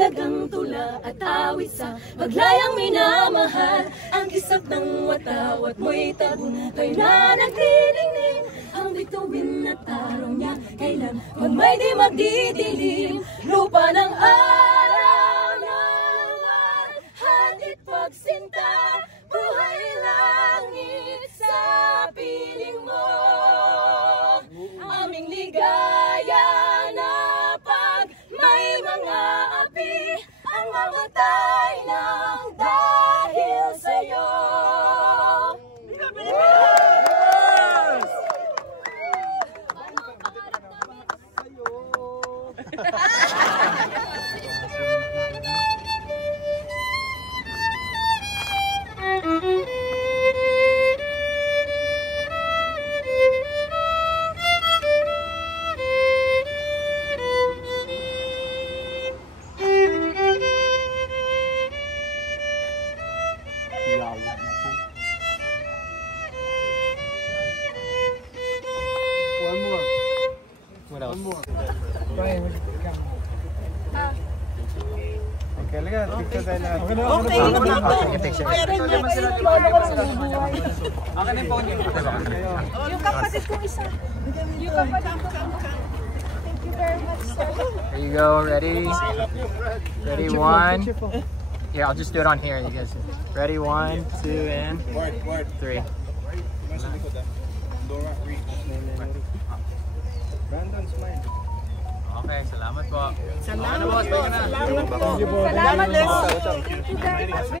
lagang tula at awit sa paglayang minamahal. Ang kisap ng watawat mo'y tabuntay na nagdidingning. Ang bituin na tarong niya kailan pag may di magdidilim. Lupa ng araw na naman, hatid pagsinta, buhay langit sa piling mo. Aming ligaya na pag may mga api ang mamatay ng dahil sa'yo. One more. What else? One more. Brian, where's the camera? Okay, look at picture tayo lahat. Okay na yung phone niyo. Yung kapatid kong isa. Yung kapatid ko. Thank you very much, sir. There you go, ready? Ready, one. Yeah, I'll just do it on here. You guys. Ready, 1, 2, and 3. Brandon, smile. Okay, salamat po. Salamat po. Salamat po. Salamat po.